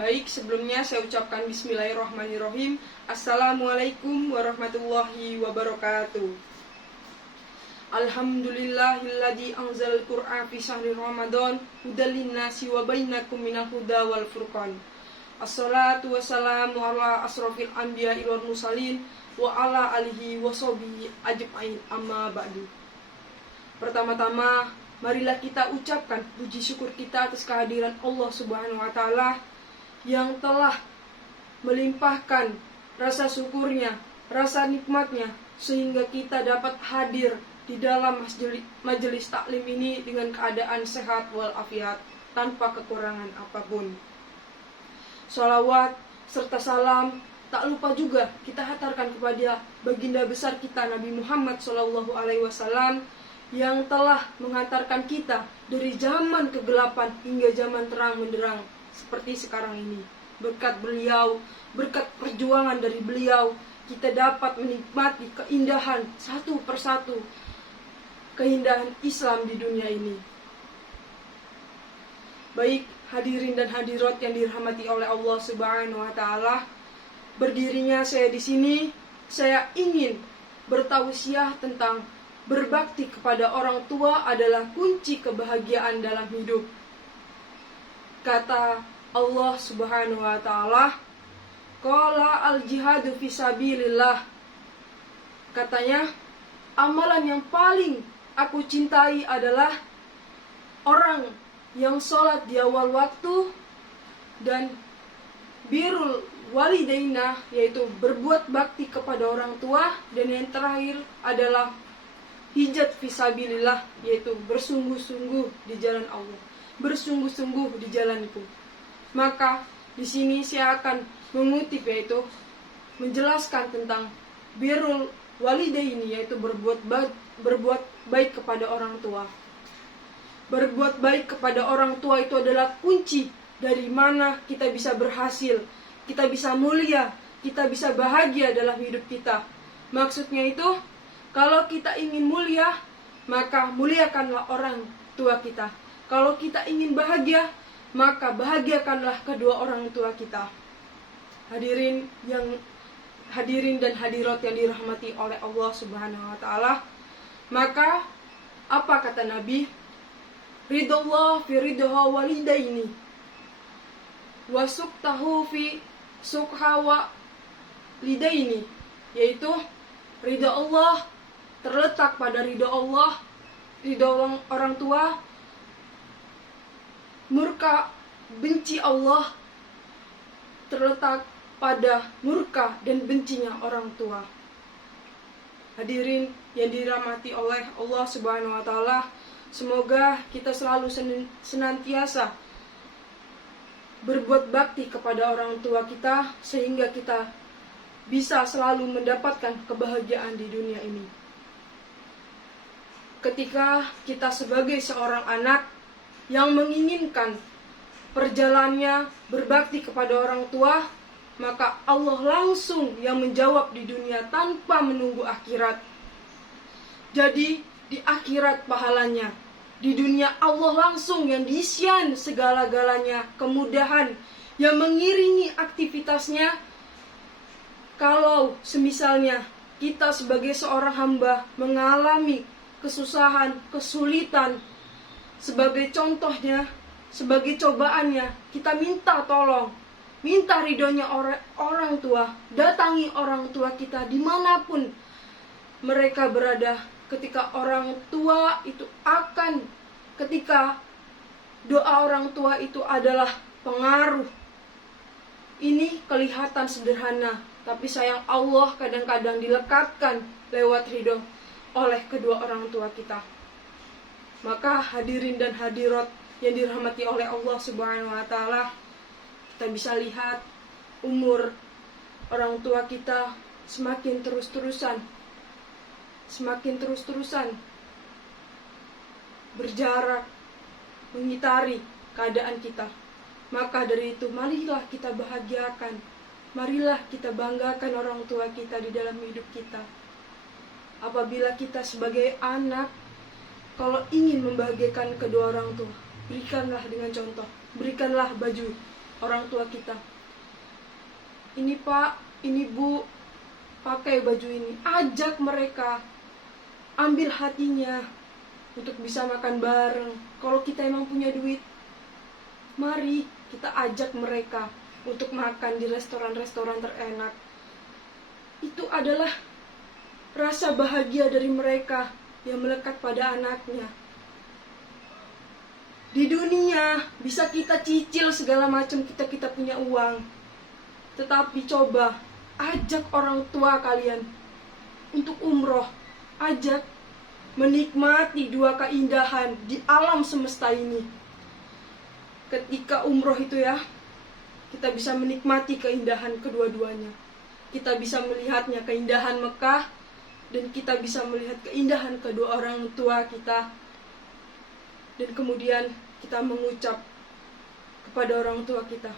Baik, sebelumnya saya ucapkan bismillahirrahmanirrahim. Assalamualaikum warahmatullahi wabarakatuh. Alhamdulillahilladzi anzalal Qur'ana fi syahri Ramadan hudal linnasi wa bainakum minal huda wal furqan. Assalatu wassalamu ala asrofil anbiya'i wal mursalin wa ala alihi wa sahbihi ajma'in, amma ba'du. Pertama-tama, marilah kita ucapkan puji syukur kita atas kehadiran Allah Subhanahu wa taala yang telah melimpahkan rasa syukurnya, rasa nikmatnya, sehingga kita dapat hadir di dalam majelis taklim ini dengan keadaan sehat walafiat, tanpa kekurangan apapun. Sholawat serta salam tak lupa juga kita hantarkan kepada baginda besar kita Nabi Muhammad SAW yang telah menghantarkan kita dari zaman kegelapan hingga zaman terang menderang seperti sekarang ini. Berkat beliau, berkat perjuangan dari beliau, kita dapat menikmati keindahan satu persatu, keindahan Islam di dunia ini. Baik hadirin dan hadirat yang dirahmati oleh Allah Subhanahu wa taala, berdirinya saya di sini, saya ingin bertausiah tentang berbakti kepada orang tua adalah kunci kebahagiaan dalam hidup. Kata Allah Subhanahu wa taala, qala al-jihadu fisabilillah. Katanya, amalan yang paling aku cintai adalah orang yang sholat di awal waktu dan birrul walidaina, yaitu berbuat bakti kepada orang tua, dan yang terakhir adalah hijat fisabilillah, yaitu bersungguh-sungguh di jalan Allah, bersungguh-sungguh di jalanku. Maka di sini saya akan mengutip, yaitu menjelaskan tentang birrul walidaini, yaitu berbuat baik kepada orang tua. Berbuat baik kepada orang tua itu adalah kunci dari mana kita bisa berhasil, kita bisa mulia, kita bisa bahagia dalam hidup kita. Maksudnya itu, kalau kita ingin mulia, maka muliakanlah orang tua kita. Kalau kita ingin bahagia, maka bahagiakanlah kedua orang tua kita. Hadirin dan hadirat yang dirahmati oleh Allah Subhanahu wa taala, maka apa kata Nabi? Ridallah fi ridha walidaini wa suktahu fi sukha walidaini, yaitu ridha Allah terletak pada ridha Allah, ridha orang tua, murka benci Allah terletak pada murka dan bencinya orang tua. Hadirin yang dirahmati oleh Allah Subhanahu wa taala, semoga kita selalu senantiasa berbuat bakti kepada orang tua kita sehingga kita bisa selalu mendapatkan kebahagiaan di dunia ini. Ketika kita sebagai seorang anak yang menginginkan perjalanannya berbakti kepada orang tua, maka Allah langsung yang menjawab di dunia tanpa menunggu akhirat. Jadi di akhirat pahalanya, di dunia Allah langsung yang diisian segala-galanya, kemudahan yang mengiringi aktivitasnya. Kalau semisalnya kita sebagai seorang hamba mengalami kesusahan, kesulitan, sebagai contohnya, sebagai cobaannya, kita minta tolong, minta ridhonya orang tua, datangi orang tua kita dimanapun mereka berada. Ketika orang tua itu ketika doa orang tua itu adalah pengaruh. Ini kelihatan sederhana, tapi sayang Allah kadang-kadang dilekatkan lewat ridho oleh kedua orang tua kita. Maka hadirin dan hadirat yang dirahmati oleh Allah Subhanahu wa taala, kita bisa lihat umur orang tua kita semakin terus-terusan berjarak mengitari keadaan kita. Maka dari itu, marilah kita bahagiakan, marilah kita banggakan orang tua kita di dalam hidup kita. Apabila kita sebagai anak, kalau ingin membahagiakan kedua orang tua, berikanlah dengan contoh, berikanlah baju, orang tua kita. Ini Pak, ini Bu, pakai baju ini. Ajak mereka, ambil hatinya untuk bisa makan bareng. Kalau kita emang punya duit, mari kita ajak mereka untuk makan di restoran-restoran terenak. Itu adalah rasa bahagia dari mereka yang melekat pada anaknya. Di dunia bisa kita cicil segala macam, kita punya uang. Tetapi coba ajak orang tua kalian untuk umroh. Ajak menikmati dua keindahan di alam semesta ini. Ketika umroh itu ya, kita bisa menikmati keindahan kedua-duanya. Kita bisa melihatnya, keindahan Mekah, dan kita bisa melihat keindahan kedua orang tua kita. Dan kemudian kita mengucap kepada orang tua kita,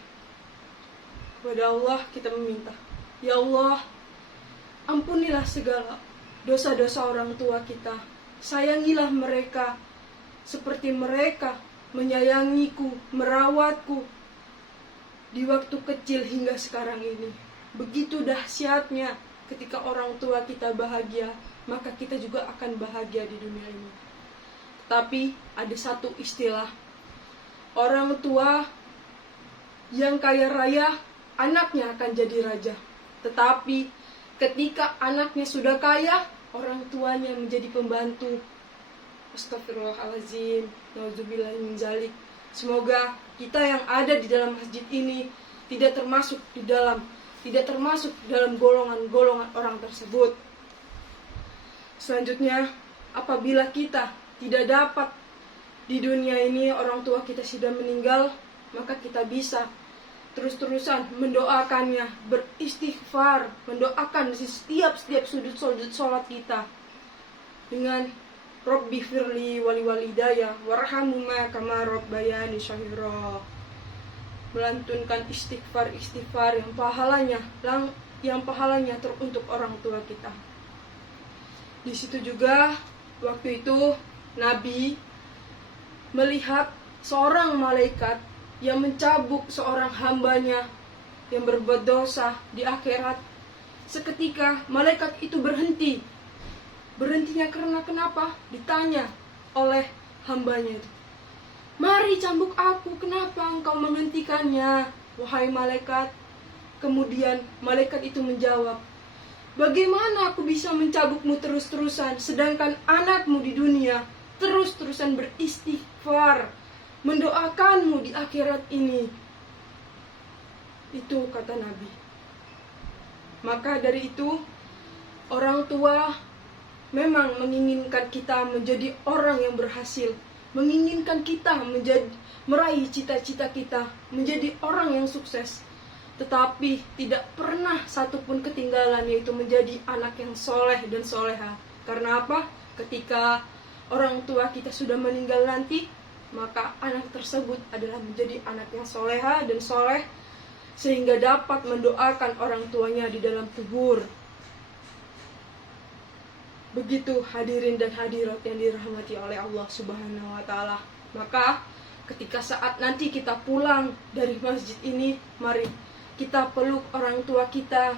kepada Allah kita meminta, ya Allah, ampunilah segala dosa-dosa orang tua kita. Sayangilah mereka seperti mereka menyayangiku, merawatku di waktu kecil hingga sekarang ini. Begitu dahsyatnya ketika orang tua kita bahagia, maka kita juga akan bahagia di dunia ini. Tapi ada satu istilah, orang tua yang kaya raya, anaknya akan jadi raja. Tetapi ketika anaknya sudah kaya, orang tuanya menjadi pembantu. Astagfirullahaladzim, nauzubillah min zalik. Semoga kita yang ada di dalam masjid ini tidak termasuk dalam golongan-golongan orang tersebut. Selanjutnya, apabila kita tidak dapat di dunia ini, orang tua kita sudah meninggal, maka kita bisa terus-terusan mendoakannya, beristighfar, mendoakan di setiap sudut sholat kita dengan Rabbi firli wali walidaya warhamhuma kama rabbayani shaghira. Melantunkan istighfar yang pahalanya teruntuk orang tua kita. Di situ juga waktu itu Nabi melihat seorang malaikat yang mencabuk seorang hambanya yang berbuat dosa di akhirat. Seketika malaikat itu berhenti. Berhentinya karena kenapa? Ditanya oleh hambanya itu, mari cambuk aku, kenapa engkau menghentikannya, wahai malaikat? Kemudian malaikat itu menjawab, bagaimana aku bisa mencabukmu terus-terusan, sedangkan anakmu di dunia terus-terusan beristighfar, mendoakanmu di akhirat ini. Itu kata Nabi. Maka dari itu, orang tua memang menginginkan kita menjadi orang yang berhasil, menginginkan kita meraih cita-cita kita, menjadi orang yang sukses. Tetapi tidak pernah satupun ketinggalan, yaitu menjadi anak yang soleh dan soleha. Karena apa? Ketika orang tua kita sudah meninggal nanti, maka anak tersebut adalah menjadi anak yang soleha dan soleh, sehingga dapat mendoakan orang tuanya di dalam kubur. Begitu hadirin dan hadirat yang dirahmati oleh Allah Subhanahu wa Ta'ala. Maka ketika saat nanti kita pulang dari masjid ini, mari kita peluk orang tua kita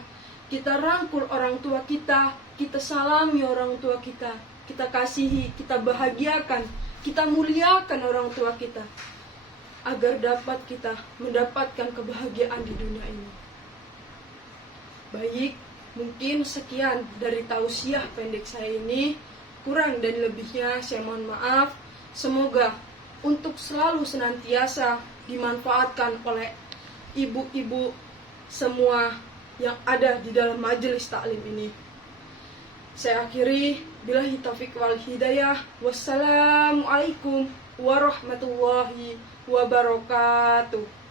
rangkul orang tua kita salami orang tua kita kasihi, kita bahagiakan, kita muliakan orang tua kita, agar dapat kita mendapatkan kebahagiaan di dunia ini. Baik, mungkin sekian dari tausiah pendek saya ini. Kurang dan lebihnya saya mohon maaf. Semoga untuk selalu senantiasa dimanfaatkan oleh ibu-ibu semua yang ada di dalam majelis taklim ini. Saya akhiri, billahi taufiq wal hidayah. Wassalamualaikum warahmatullahi wabarakatuh.